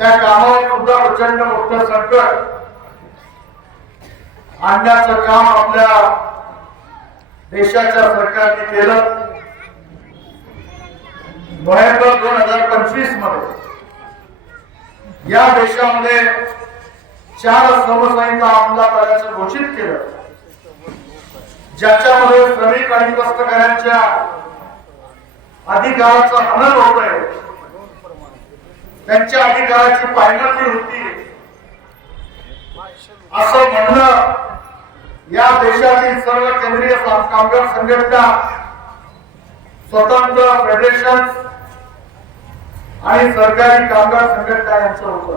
त्या कामावर सुद्धा प्रचंड मोठं संकट आणण्याचं काम आपल्या देशाच्या सरकारने केलं. नोव्हेंबर 2025 मध्ये या देशामध्ये 4 संहिता अंमलात आल्याचं घोषित केलं, ज्याच्यामध्ये श्रमिक आणि कष्टकऱ्यांच्या अधिकाराचं हनन होत आहे, त्यांच्या अधिकाराची पायमल्ली होती असं म्हणणं या देशातील सर्व केंद्रीय कामगार संघटना, स्वतंत्र फेडरेशन आणि सरकारी कामगार संघटना यांचं होतं.